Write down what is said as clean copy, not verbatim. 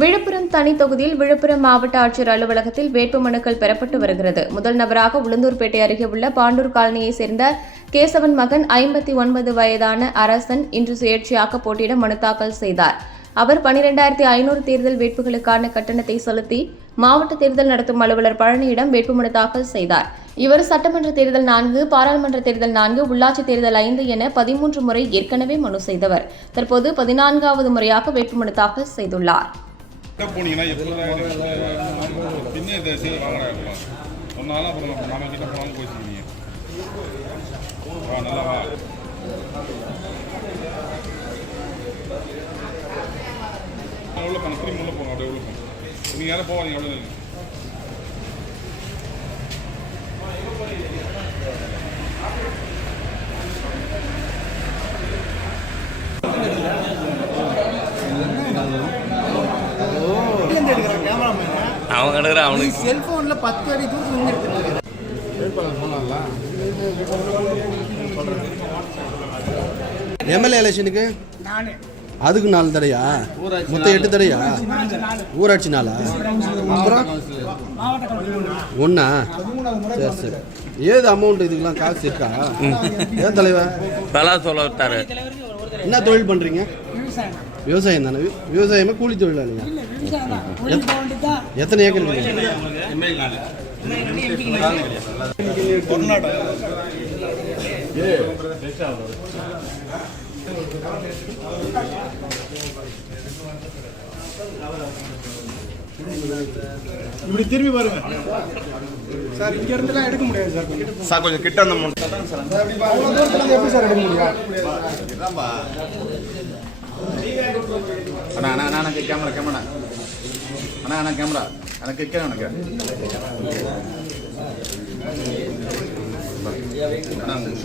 விழுப்புரம் தனி தொகுதியில் விழுப்புரம் மாவட்ட ஆட்சியர் அலுவலகத்தில் வேட்புமனுக்கள் பெறப்பட்டு வருகிறது. முதல் நபராக உளுந்தூர்பேட்டை அருகே உள்ள பாண்டூர் காலனியைச் சேர்ந்த கேசவன் மகன் 59 வயதான அரசன் இன்று சுயேட்சையாக போட்டியிட மனு தாக்கல் செய்தார். அவர் 12,500 தேர்தல் வேட்புகளுக்கான கட்டணத்தை செலுத்தி மாவட்ட தேர்தல் நடத்தும் அலுவலர் பழனியிடம் வேட்புமனு தாக்கல் செய்தார். இவர் சட்டமன்ற தேர்தல் 4, பாராளுமன்ற தேர்தல் 4, உள்ளாட்சி தேர்தல் 5 என 13 முறை ஏற்கனவே மனு செய்தவர். தற்போது 14வது முறையாக வேட்புமனு தாக்கல் செய்துள்ளார். அவனுக்கு செல்போன்ல 10 அடி தூரத்துல இருக்கு. எம்எல்ஏ எலெக்ஷனுக்கு அதுக்கு 4 தடையா, மொத்தம் 8 தடையா? ஊராட்சி 4, அப்புறம் 1. சரி சரி. ஏது அமௌண்ட் இதுக்கெல்லாம் காசு இருக்கா? ஏன் தலைவர் சொல்லிட்டாரு. என்ன தொழில் பண்றீங்க? விவசாயம் தானே. விவசாயமே கூலி தொழிலாளிங்க. எத்தனை ஏக்கர் இருக்கு? இப்படி திரும்பி பாருங்க சார். இங்க இருந்தெல்லாம் எடுக்க முடியாது சார். கொஞ்சம் கிட்ட அந்த எப்படி சார் எடுக்க முடியும்? அண்ணா அண்ணா அண்ணா எனக்கு கேமரா அண்ணா அண்ணா கேமரா எனக்கு கேட்கணும். எனக்கு அண்ணா முடிச்சு